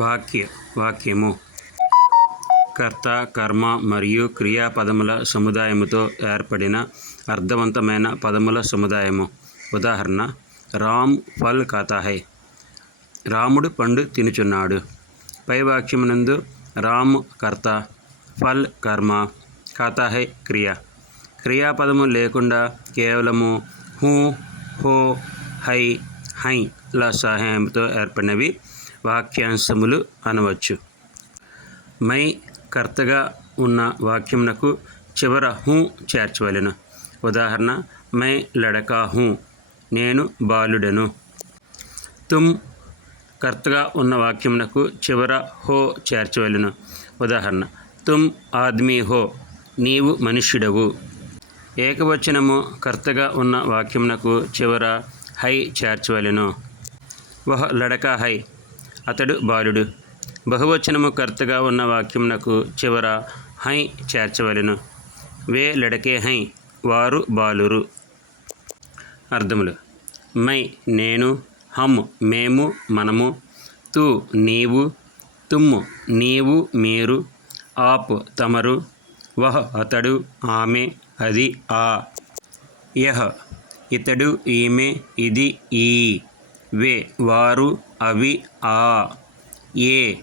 వాక్య వాక్యము. కర్త కర్మ మరియు క్రియాపదముల సముదాయముతో ఏర్పడిన అర్థవంతమైన పదముల సముదాయము. ఉదాహరణ రామ్ ఫల్ ఖాతా రాముడు పండు తినుచున్నాడు. పై వాక్యమునందు రామ్ కర్త ఫల్ కర్మ ఖాతాహై క్రియ. క్రియాపదము లేకుండా కేవలము హూ హో హై హై ల సహాయంతో ఏర్పడినవి వాక్యాంశములు అనవచ్చు. మై కర్తగా ఉన్న వాక్యమునకు చివర హూ చేర్చవలెను. ఉదాహరణ మై లడకా హూ నేను బాలుడను. తుమ్ కర్తగా ఉన్న వాక్యమునకు చివర హో చేర్చవలెను. ఉదాహరణ తుమ్ ఆద్మీ హో నీవు మనుష్యుడవు. ఏకవచనము కర్తగా ఉన్న వాక్యమునకు చివర హై చేర్చవలెను. వహ లడకా హై అతడు బాలుడు. బహువచనము కర్తగా ఉన్న వాక్యంనకు చివర హై చేర్చవలెను. వే లడకే హై వారు బాలురు. అర్థములు. మై నేను హమ్ మేము మనము తూ నీవు తుమ్ము నీవు మీరు ఆప్ తమరు వహ్ అతడు ఆమె అది ఆ. యహ ఇతడు ఈమె ఇది ఈ. వే వారు అవి ఆ ఏ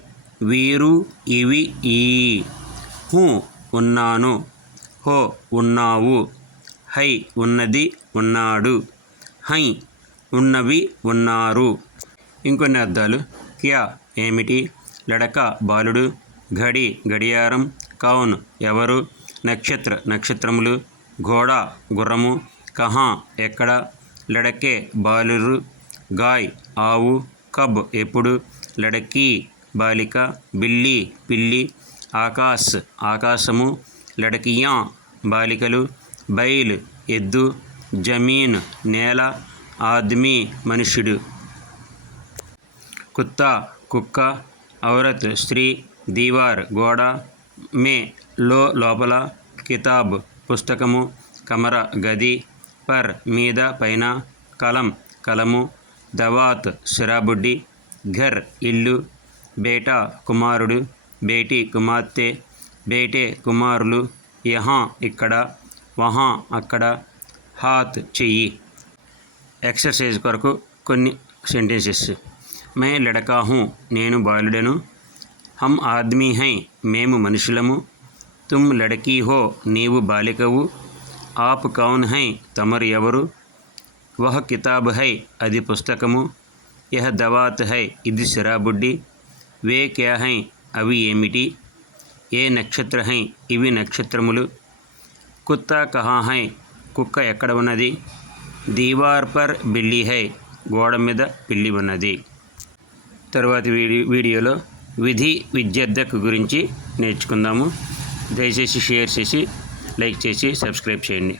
వీరు ఇవి ఈ. హు ఉన్నాను. హో ఉన్నావు. హై ఉన్నది ఉన్నాడు. హై ఉన్నవి ఉన్నారు. ఇంకొన్ని అర్థాలు. క్యా ఏమిటి? లడక బాలుడు. ఘడి గడియారం. కౌన్ ఎవరు? నక్షత్ర నక్షత్రములు. ఘోడ గుర్రము. కహా ఎక్కడ? లడకే బాలురు. గాయ్ ఆవు. కబ్ ఎప్పుడు? లడకీ బాలిక బిల్లి పిల్లి ఆకాశ్ ఆకాశము లడకియా బాలికలు బైల్ ఎద్దు జమీన్ నేల ఆద్మీ మనుష్యుడు కుత్తా కుక్క ఔరత్ స్త్రీ దీవార్ గోడ మే లో లోపల కితాబ్ పుస్తకము కమర గది పర్ మీద పైన కలం కలము దవాత్ సురాబుడ్డి ఘర్ ఇల్లు బేటా కుమారుడు బేటీ కుమార్తె బేటే కుమారులు యహా ఇక్కడ వహా అక్కడ హాత్ చెయ్యి. ఎక్సర్సైజ్ కొరకు కొన్ని సెంటెన్సెస్ మే లడకా హూ నేను బాలుడను. హమ్ ఆద్మీ హై మేము మనుషులము. తుమ్ లడకీ హో నీవు బాలికవు. ఆప్ కౌన్ హై తమరు ఎవరు? వహ కితాబ్ హై అది పుస్తకము యహ దవాత్ హై ఇది శరాబుడ్డి వే క్యా హై అవి ఏమిటి ఏ నక్షత్ర హై ఇవి నక్షత్రములు కుత్తా కహా హై కుక్క ఎక్కడ ఉన్నది? దీవార్ పర్ బిల్లి హై గోడ మీద పిల్లి ఉన్నది। తరువాతి వీడియో వీడియోలో విధి విద్యార్థక్ గురించి నేర్చుకుందాము. దయచేసి షేర్ చేసి లైక్ చేసి సబ్స్క్రైబ్ చేయండి.